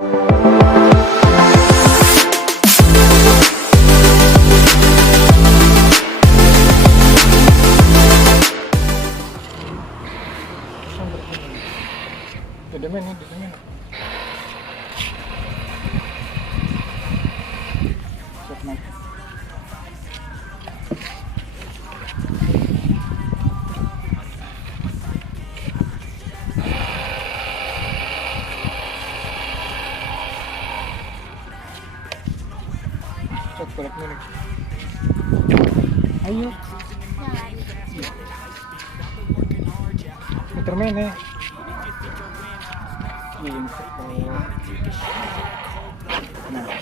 Dedemen nih, dedemen. Cek nih. Cek balik nih. Ayo. Muter mana? Nah.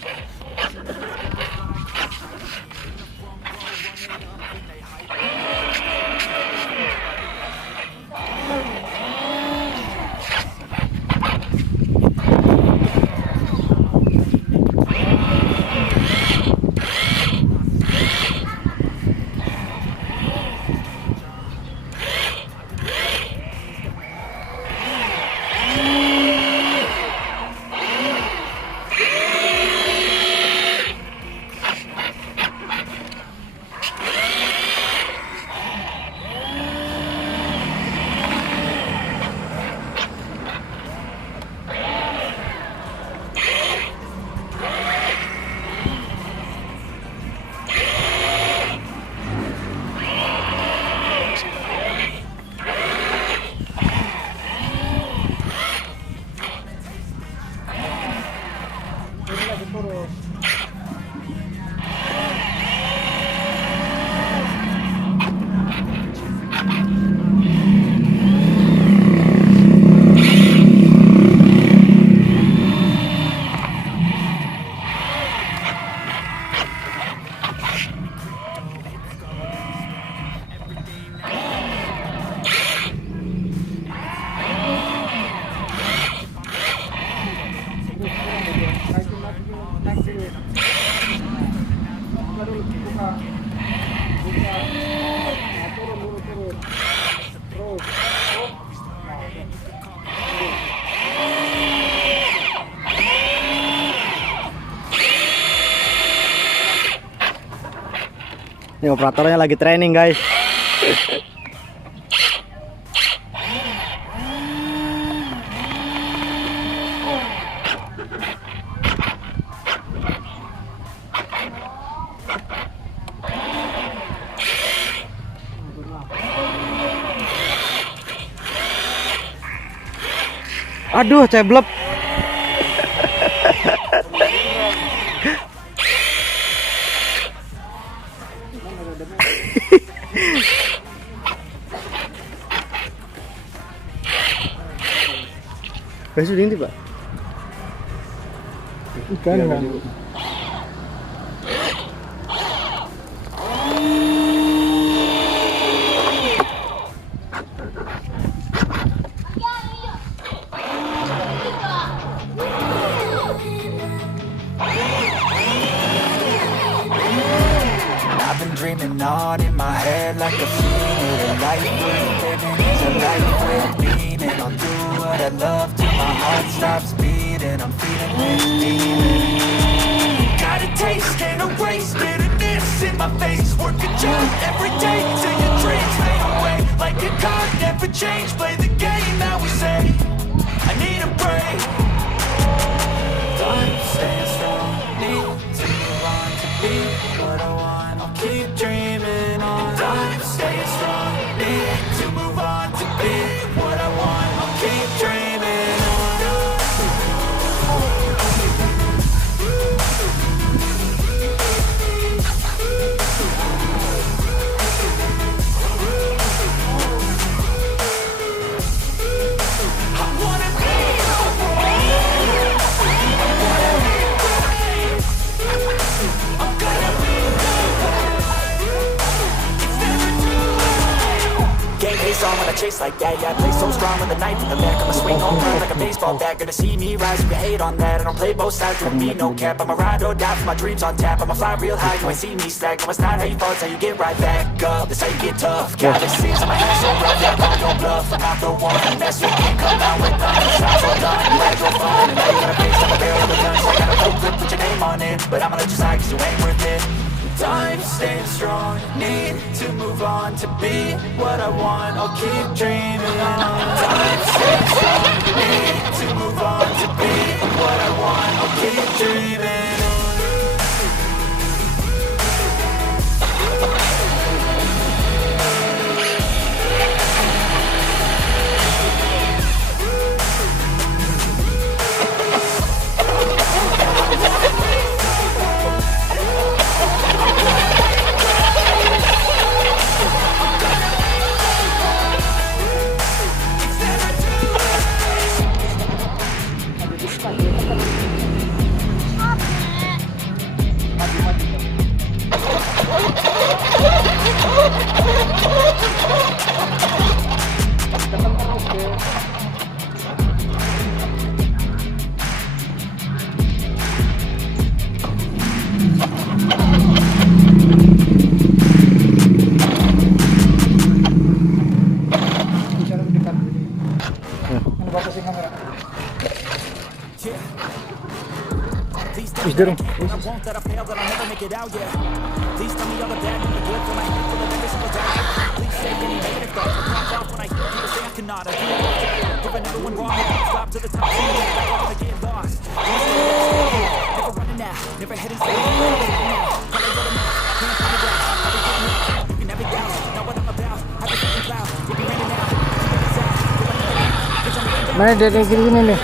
Ini operatornya lagi training, guys. Aduh, ceblep. Besok ini, Pak. Ikan kan. I've been dreaming on in my head like I've seen it. A life worth living is a life worth meaning. I'll do what I love till my heart stops beating. I'm feeding this demon. Got a taste, can't erase bitterness in my face. Work a job every day till your dreams fade away. Like a card, never change. Play the game that we say. I need a break. Time staying strong. Need to move on to be what I want. I'll keep dreaming on. Time staying strong. Need to move on to be what I want. I'll keep dreaming on. On when I chase like that, yeah, I play so strong with a knife in the back. I'ma swing home run like a baseball bat. Gonna see me rise, you can hate on that. I don't play both sides, doing me no cap. I'ma ride or die for my dreams on tap. I'ma fly real high, you ain't see me slack. No, it's not how you fall, it's how you get right back up. That's how you get tough. Calluses on my hands so rough, yeah, I call your bluff. I'm not the one to mess with me, come out with nothing. Sounds so dumb, you had your fun, and now you gotta face down the barrel need to move on to be what I want. I'll keep dreaming on. Time says I need to move on to be what I want. I'll keep dreaming. Is there? Mana dia gini nih?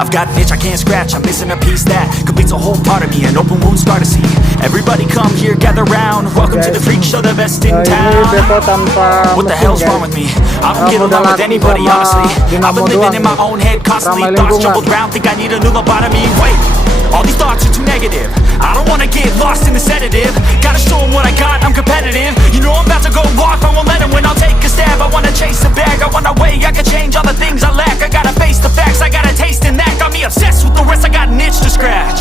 I've got an itch I can't scratch, I'm missing a piece that completes a whole part of me, an open wound scar to see. Everybody come here, gather round, welcome to the freak show, the best in town. What the hell's wrong with me? I don't get along with anybody, honestly. I've been living in my own head constantly, thoughts jumbled round, think I need a new lobotomy. Wait, all these thoughts are too negative, I don't wanna get lost in the sedative. Gotta show them what I got, I'm competitive. You know I'm about to go off, I won't let them win, I'll take a stab. I wanna chase the bag, I wanna weigh, I can change all the things I lack. I gotta face the facts, I got a taste in that. Got me obsessed with the rest, I got an itch to scratch.